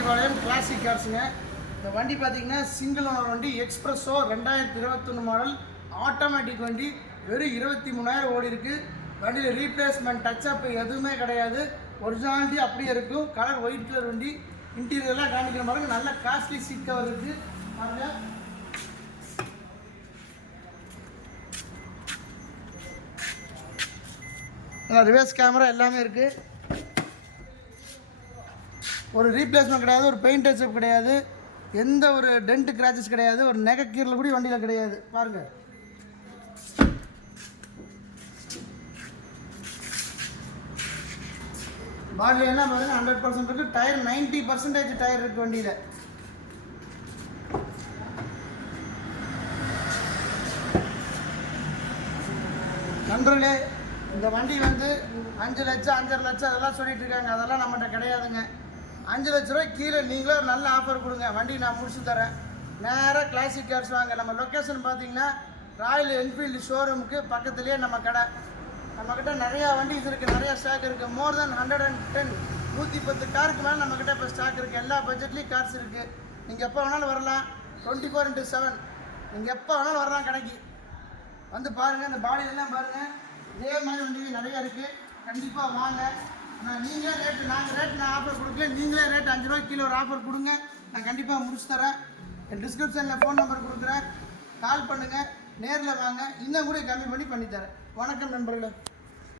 குறிஞ்சிபாளையம் classic கார்ஸுங்க. இந்த வண்டி பார்த்தீங்கன்னா சிங்கிள் ஓனர் வண்டி, எக்ஸ்பிரஸோ 2021 மாடல், ஆட்டோமேட்டிக் வண்டி. வெறும் 23,000 ஓடி இருக்குது. வண்டியில் ரீப்ளேஸ்மெண்ட் டச்சப் எதுவுமே கிடையாது. ஒரிஜினாலிட்டி அப்படியே இருக்கும். கலர் ஒயிட் கலர் வண்டி. இன்டீரியர்லாம் காமிக்கிற மாதிரி நல்ல காஸ்ட்லி சீட் கவர் இருக்குது. பாருங்கள், ரிவர்ஸ் கேமரா எல்லாமே இருக்குது. ஒரு ரீப்ளேஸ்மெண்ட் கிடையாது, ஒரு பெயிண்ட் டச்சப் கிடையாது, எந்த ஒரு டென்ட் கிராச்சஸ் கிடையாது, ஒரு நெகக்கீரில் கூட வண்டியில் கிடையாது. பாருங்கள், பாடியில் என்ன பாருங்கள் 100% இருக்குது. டயர் 90% டயர் இருக்குது வண்டியில். நண்பர்களே, இந்த வண்டி வந்து 5 லட்சம் 5.5 லட்சம் அதெல்லாம் சொல்லிட்டு இருக்காங்க. அதெல்லாம் நம்மகிட்ட கிடையாதுங்க. 5 லட்ச ரூபாய் கீழே நீங்களே ஒரு நல்ல ஆஃபர் கொடுங்க, வண்டி நான் முடிச்சு தரேன். நேராக கிளாசிக் கார்ஸ் வாங்க. நம்ம லொக்கேஷன் பார்த்தீங்கன்னா ராயல் என்ஃபீல்டு ஷோரூமுக்கு பக்கத்துலேயே நம்ம கடை. நம்மக்கிட்ட நிறையா வண்டிஸ் இருக்குது, நிறையா ஸ்டாக் இருக்குது. மோர் தென் 110 110 காருக்கு மேலே நம்மக்கிட்ட இப்போ ஸ்டாக் இருக்குது. எல்லா பட்ஜெட்லேயும் கார்ஸ் இருக்குது. நீங்கள் எப்போ வேணாலும் வரலாம். 24/7 நீங்கள் எப்போ வேணாலும் வரலாம் கடைக்கு வந்து பாருங்கள். இந்த பாடியெல்லாம் பாருங்கள், இதே மாதிரி வண்டிகள் நிறையா இருக்குது. கண்டிப்பாக வாங்க. நீங்களே ரேட்டு நான் ஆஃபர் கொடுக்கல, நீங்களே ரேட்டு 5 ரூபாய்க்கு கீழே ஒரு ஆஃபர் கொடுங்க, நான் கண்டிப்பாக முடிச்சு தரேன். என் டிஸ்கிரிப்ஷனில் ஃபோன் நம்பர் கொடுக்குறேன், கால் பண்ணுங்கள், நேரில் வாங்க, இன்னும் கூட கம்மி பண்ணித்தரேன். வணக்கம் நண்பர்களே.